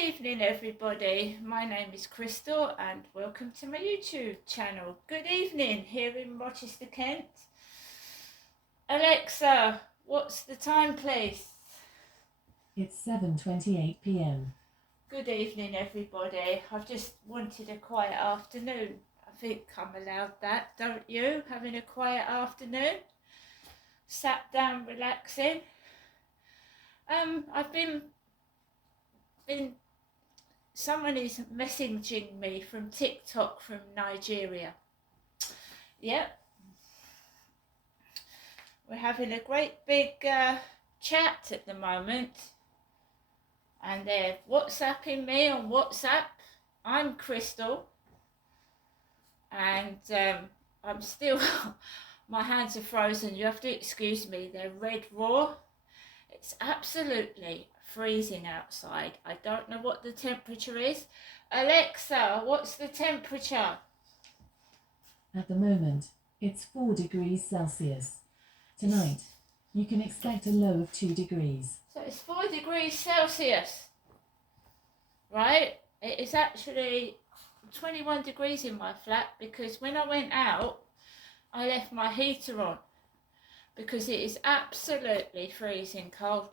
evening everybody, my name is Crystal and welcome to my YouTube channel. Good evening here in Rochester, Kent. Alexa, what's the time please? It's 7:28 p.m. Good evening everybody. I've just wanted a quiet afternoon. I think I'm allowed that, don't you? Having a quiet afternoon. Sat down relaxing. I've been someone is messaging me from TikTok from Nigeria. Yep. We're having a great big chat at the moment. And they're WhatsApping me on WhatsApp. I'm Crystal. And I'm still, my hands are frozen. You have to excuse me. They're red raw. It's absolutely freezing outside. I don't know what the temperature is. Alexa, what's the temperature? At the moment, it's 4 degrees Celsius. Tonight, you can expect a low of 2 degrees. So it's 4 degrees Celsius, right? It is actually 21 degrees in my flat because when I went out, I left my heater on because it is absolutely freezing cold.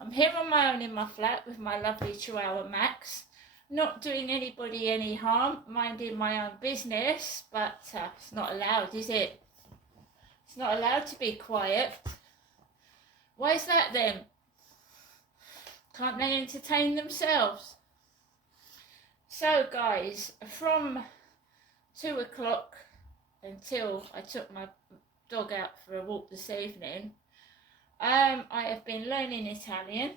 I'm here on my own in my flat with my lovely Chihuahua Max, not doing anybody any harm, minding my own business, but it's not allowed, is it? It's not allowed to be quiet. Why is that then? Can't they entertain themselves? So guys, from 2 o'clock until I took my dog out for a walk this evening, I have been learning Italian,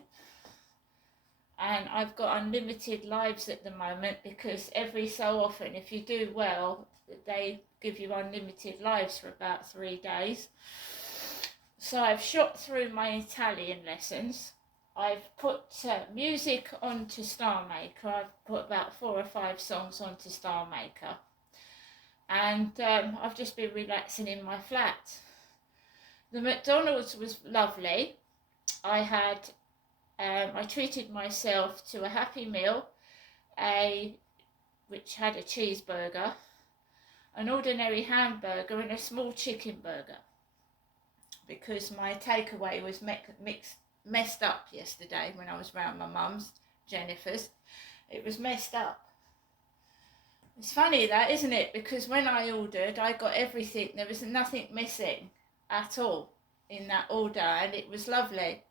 and I've got unlimited lives at the moment because every so often, if you do well, they give you unlimited lives for about 3 days. So I've shot through my Italian lessons. I've put music onto Star Maker. I've put about 4 or 5 songs onto Star Maker. And I've just been relaxing in my flat. The McDonald's was lovely. I treated myself to a Happy Meal, which had a cheeseburger, an ordinary hamburger and a small chicken burger, because my takeaway was messed up yesterday when I was round my mum's, Jennifer's. It was messed up. It's funny that, isn't it? Because when I ordered, I got everything. There was nothing missing at all in that order, and it was lovely.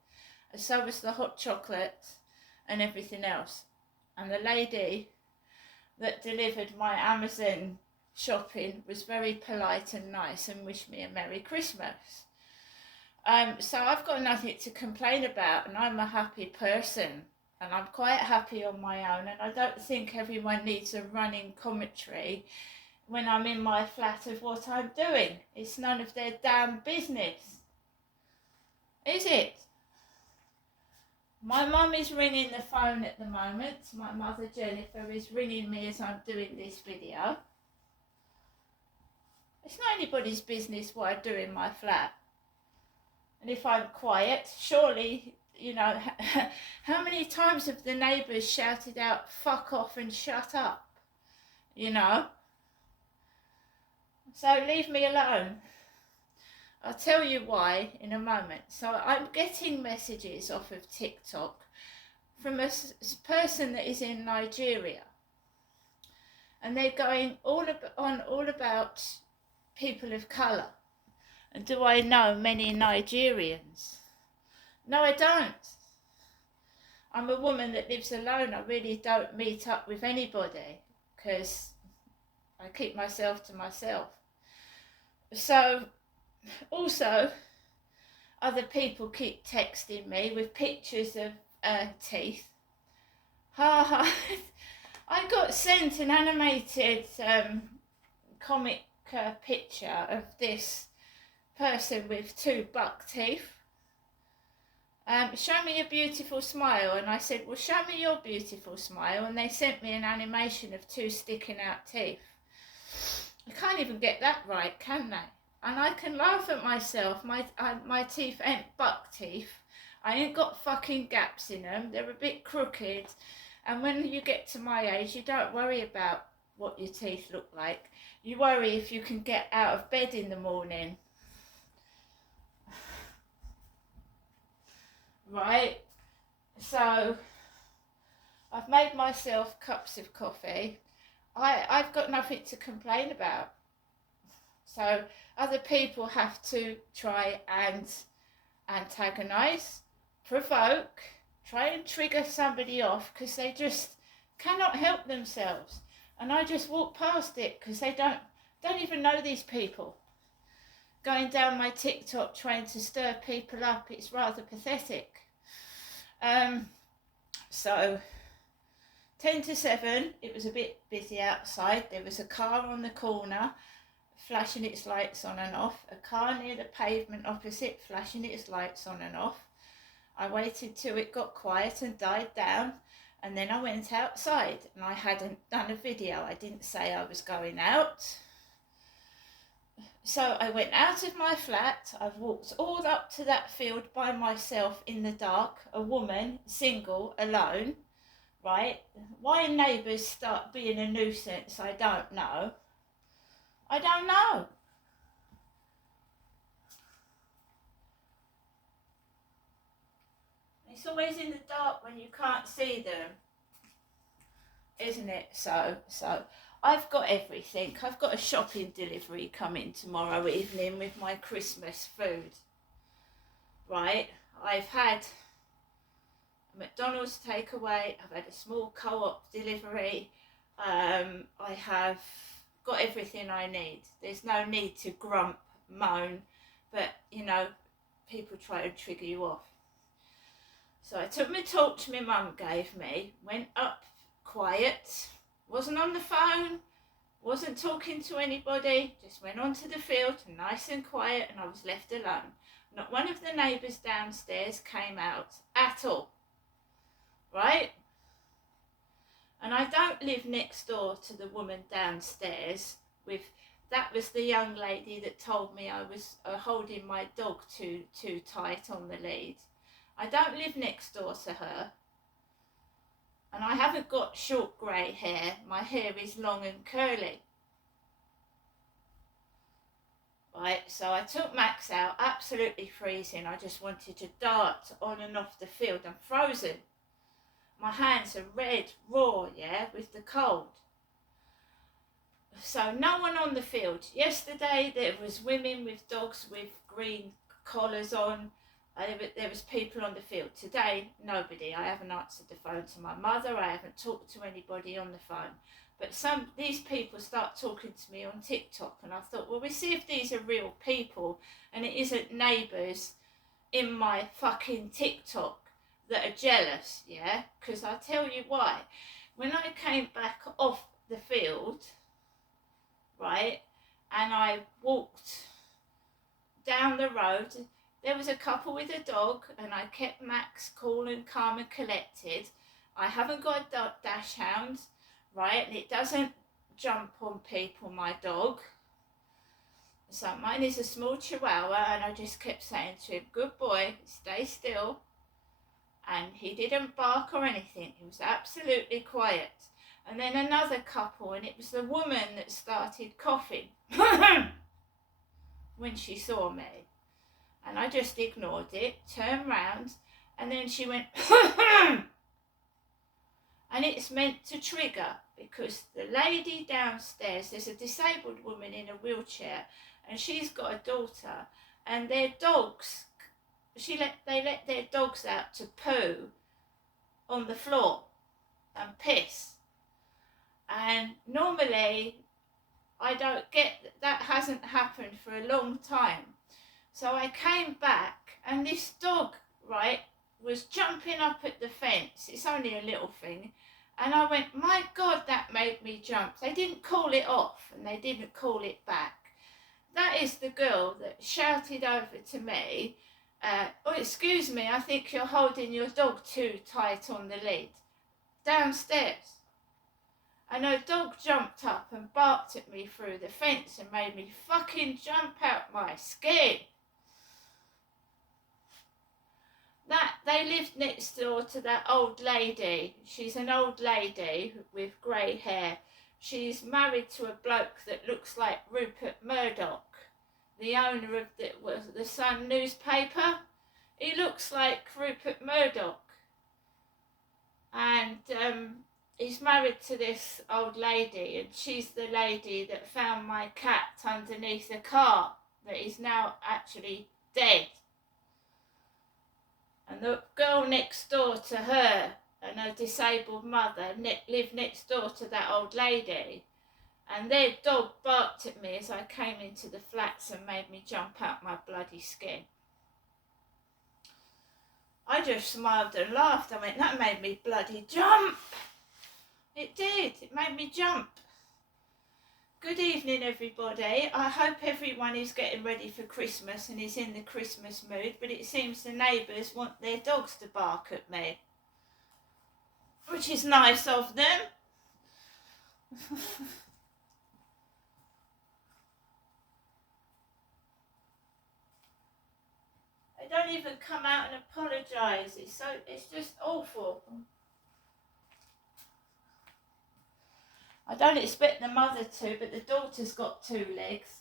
And so was the hot chocolate and everything else. And the lady that delivered my Amazon shopping was very polite and nice and wished me a Merry Christmas. So I've got nothing to complain about, and I'm a happy person, and I'm quite happy on my own, and I don't think everyone needs a running commentary when I'm in my flat of what I'm doing. It's none of their damn business, is it? My mum is ringing the phone at the moment. My mother Jennifer is ringing me as I'm doing this video. It's not anybody's business what I do in my flat. And if I'm quiet, surely, you know, how many times have the neighbours shouted out, fuck off and shut up, you know? So leave me alone. I'll tell you why in a moment. So I'm getting messages off of TikTok from a person that is in Nigeria. And they're going all about people of colour. And do I know many Nigerians? No, I don't. I'm a woman that lives alone. I really don't meet up with anybody because I keep myself to myself. So, also, other people keep texting me with pictures of teeth. Ha ha. I got sent an animated comic picture of this person with 2 buck teeth. Show me a beautiful smile. And I said, well, show me your beautiful smile. And they sent me an animation of 2 sticking out teeth. I can't even get that right, can they? And I can laugh at myself. My teeth ain't buck teeth. I ain't got fucking gaps in them. They're a bit crooked. And when you get to my age, you don't worry about what your teeth look like. You worry if you can get out of bed in the morning. Right? So, I've made myself cups of coffee. I've got nothing to complain about. So, other people have to try and antagonise, provoke, try and trigger somebody off because they just cannot help themselves. And I just walk past it because they don't even know these people. Going down my TikTok trying to stir people up, it's rather pathetic. So 10 to 7, it was a bit busy outside. There was a car on the corner flashing its lights on and off, a car near the pavement opposite flashing its lights on and off. I waited till it got quiet and died down, and then I went outside, and I hadn't done a video. I didn't say I was going out. So I went out of my flat. I've walked all up to that field by myself in the dark, a woman, single, alone, right? Why neighbours start being a nuisance, I don't know. I don't know. It's always in the dark when you can't see them, isn't it? So I've got everything. I've got a shopping delivery coming tomorrow evening with my Christmas food. Right? I've had a McDonald's takeaway. I've had a small co-op delivery. I have got everything I need. There's no need to grump, moan, but you know, people try to trigger you off. So I took my torch my mum gave me, went up quiet, wasn't on the phone, wasn't talking to anybody, just went onto the field, nice and quiet, and I was left alone. Not one of the neighbours downstairs came out at all, right? And I don't live next door to the woman downstairs that was the young lady that told me I was holding my dog too tight on the lead. I don't live next door to her. And I haven't got short grey hair. My hair is long and curly. Right, so I took Max out, absolutely freezing. I just wanted to dart on and off the field. I'm frozen. My hands are red, raw, yeah, with the cold. So no one on the field. Yesterday there was women with dogs with green collars on. There was people on the field. Today, nobody. I haven't answered the phone to my mother. I haven't talked to anybody on the phone. But these people start talking to me on TikTok, and I thought, well, we'll see if these are real people and it isn't neighbours in my fucking TikTok that are jealous, yeah? Because I'll tell you why. When I came back off the field, right, and I walked down the road, there was a couple with a dog, and I kept Max cool and calm and collected. I haven't got a dash hound, right, and it doesn't jump on people, my dog. So mine is a small chihuahua, and I just kept saying to him, good boy, stay still. And he didn't bark or anything. He was absolutely quiet. And then another couple, and it was the woman that started coughing when she saw me. And I just ignored it, turned round, and then she went and it's meant to trigger, because the lady downstairs, there's a disabled woman in a wheelchair, and she's got a daughter, and their dogs, they let their dogs out to poo on the floor and piss. And normally I don't get that, hasn't happened for a long time. So I came back, and this dog, right, was jumping up at the fence. It's only a little thing. And I went, my God, that made me jump. They didn't call it off, and they didn't call it back. That is the girl that shouted over to me, oh, excuse me, I think you're holding your dog too tight on the lead. Downstairs. And her dog jumped up and barked at me through the fence and made me fucking jump out my skin. they lived next door to that old lady. She's an old lady with grey hair. She's married to a bloke that looks like Rupert Murdoch, the owner of the Sun newspaper. He looks like Rupert Murdoch. And he's married to this old lady, and she's the lady that found my cat underneath the car that is now actually dead. And the girl next door to her and her disabled mother live next door to that old lady. And their dog barked at me as I came into the flats and made me jump out my bloody skin. I just smiled and laughed. I went, that made me bloody jump. It did. It made me jump. Good evening, everybody. I hope everyone is getting ready for Christmas and is in the Christmas mood, but it seems the neighbours want their dogs to bark at me, which is nice of them. They don't even come out and apologise. It's just awful. I don't expect the mother to, but the daughter's got 2 legs.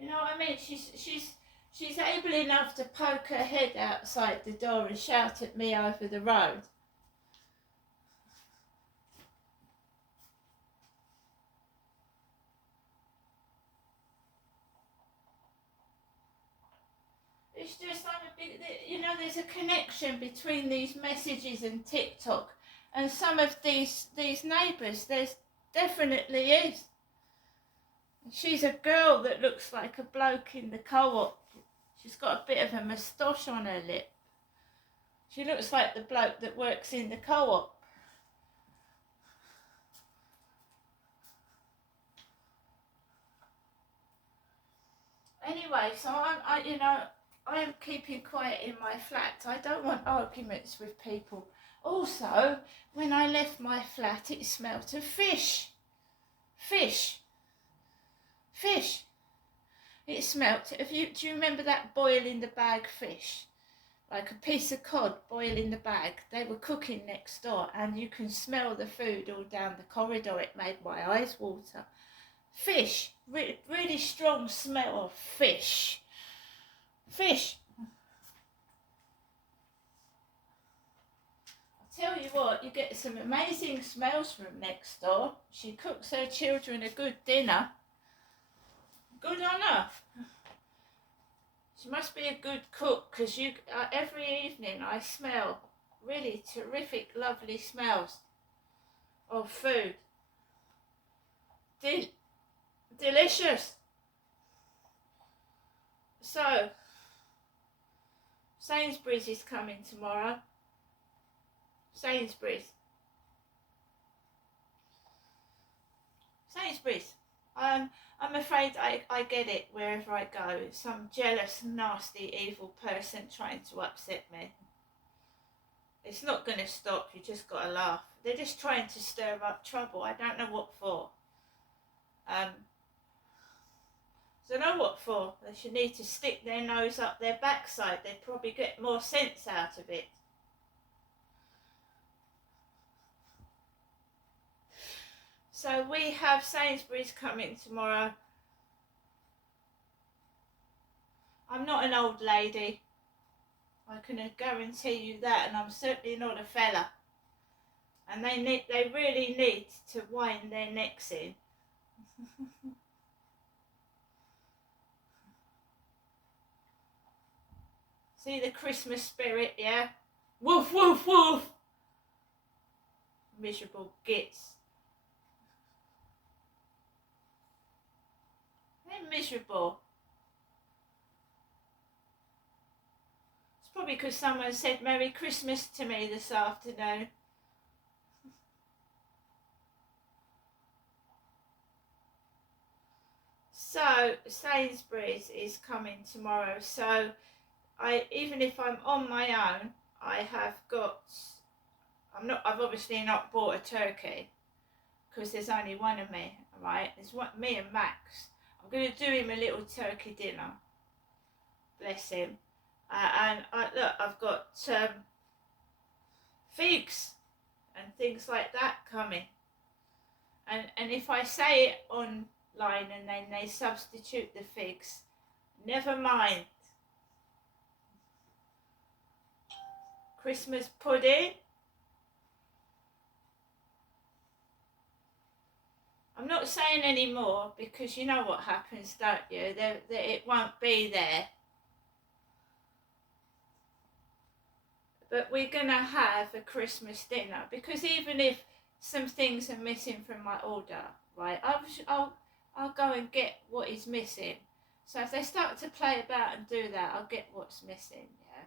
You know what I mean? She's able enough to poke her head outside the door and shout at me over the road. It's just like there's a connection between these messages and TikTok and some of these neighbours. There's definitely is. She's a girl that looks like a bloke in the co-op. She's got a bit of a moustache on her lip. She looks like the bloke that works in the co-op. Anyway, so I am keeping quiet in my flat. I don't want arguments with people. Also, when I left my flat, it smelt of fish. Fish. It smelt of you. Do you remember that boil in the bag fish? Like a piece of cod boil in the bag. They were cooking next door, and you can smell the food all down the corridor. It made my eyes water. Fish. Really strong smell of fish. Fish. I'll tell you what, you get some amazing smells from next door. She cooks her children a good dinner. Good on her. She must be a good cook, because every evening I smell really terrific, lovely smells of food. Delicious. So, Sainsbury's is coming tomorrow. Sainsbury's. I'm afraid I get it wherever I go. Some jealous, nasty, evil person trying to upset me. It's not going to stop. You just got to laugh. They're just trying to stir up trouble. I don't know what for. So I know what for. They should need to stick their nose up their backside. They'd probably get more sense out of it. So we have Sainsbury's coming tomorrow. I'm not an old lady. I can guarantee you that, and I'm certainly not a fella. And they really need to wind their necks in. See the Christmas spirit, yeah? Woof, woof, woof! Miserable gits. They're miserable. It's probably because someone said Merry Christmas to me this afternoon. So Sainsbury's is coming tomorrow. So even if I'm on my own, I've obviously not bought a turkey because there's only one of me, right? There's me and Max. I'm going to do him a little turkey dinner. bless him. Look, I've got figs and things like that coming. And if I say it online and then they substitute the figs, never mind. Christmas pudding. I'm not saying any more because you know what happens, don't you? It won't be there. But we're going to have a Christmas dinner because even if some things are missing from my order, right, I'll go and get what is missing. So if they start to play about and do that, I'll get what's missing, yeah.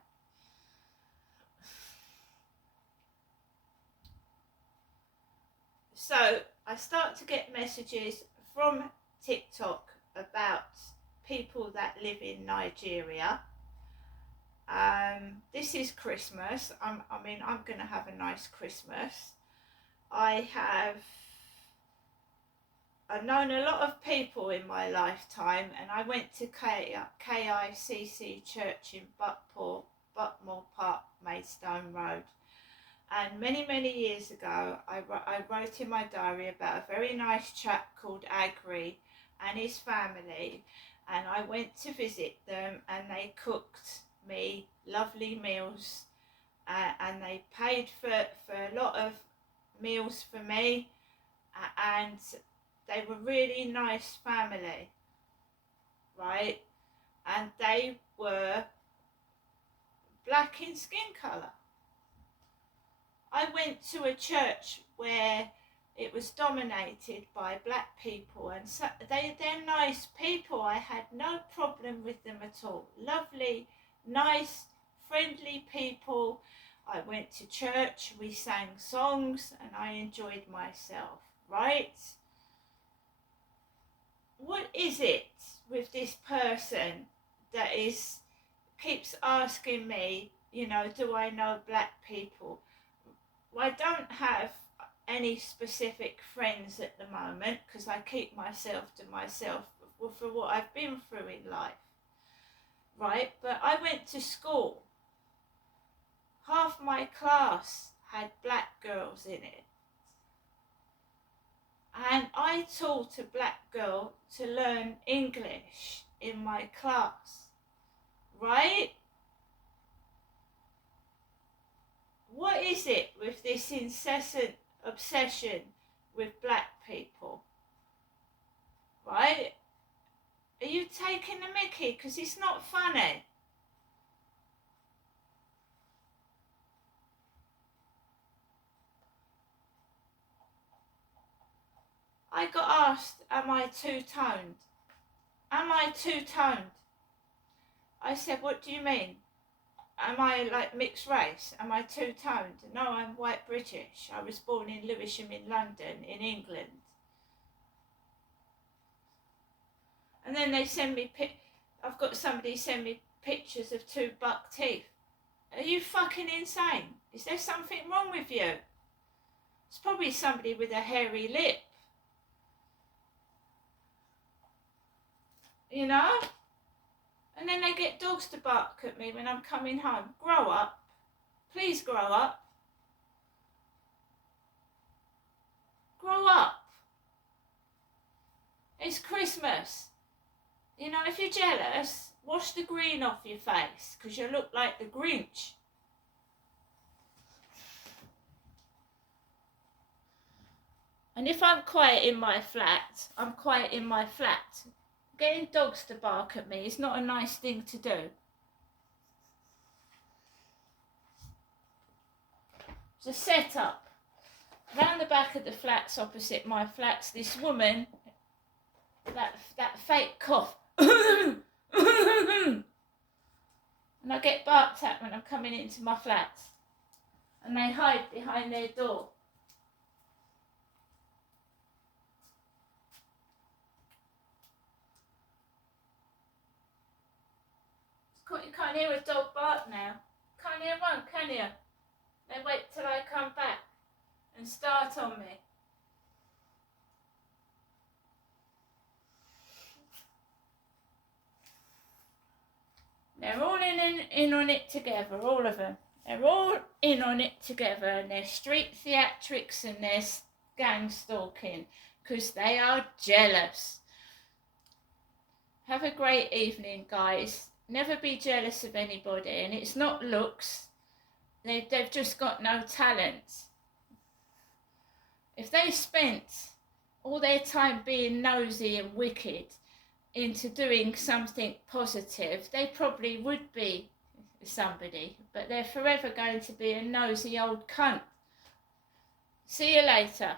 So I start to get messages from TikTok about people that live in Nigeria. This is Christmas. I'm going to have a nice Christmas. I've known a lot of people in my lifetime, and I went to KICC Church in Buckmore Park, Maidstone Road. And many years ago, I wrote in my diary about a very nice chap called Agri and his family, and I went to visit them, and they cooked me lovely meals, and they paid for a lot of meals for me, and they were really nice family, right? And they were black in skin colour. I went to a church where it was dominated by black people, and so they're nice people. I had no problem with them at all. Lovely, nice, friendly people. I went to church, we sang songs, and I enjoyed myself, right? What is it with this person that keeps asking me, do I know black people? Well, I don't have any specific friends at the moment because I keep myself to myself for what I've been through in life, right? But I went to school. Half my class had black girls in it. And I taught a black girl to learn English in my class, right? What is it with this incessant obsession with black people, right? Are you taking the mickey? Because it's not funny. I got asked, am I two-toned? Am I two-toned? I said, what do you mean? Am I like mixed race? Am I two-toned? No, I'm white British. I was born in Lewisham in London, in England. And then they send me, I've got somebody send me pictures of 2 buck teeth. Are you fucking insane? Is there something wrong with you? It's probably somebody with a hairy lip. And then they get dogs to bark at me when I'm coming home. Grow up. Please grow up. Grow up. It's Christmas. If you're jealous, wash the green off your face because you look like the Grinch. And if I'm quiet in my flat, I'm quiet in my flat. Getting dogs to bark at me is not a nice thing to do. It's a setup. Round the back of the flats opposite my flats, this woman, that fake cough. And I get barked at when I'm coming into my flats. And they hide behind their door. You can't hear a dog bark now. Can't hear one, can you? They wait till I come back and start on me. They're all in on it together, all of them. They're all in on it together, and their street theatrics and their gang stalking, because they are jealous. Have a great evening, guys. Never be jealous of anybody, and it's not looks. They've just got no talent. If they spent all their time being nosy and wicked into doing something positive, they probably would be somebody, but they're forever going to be a nosy old cunt. See you later.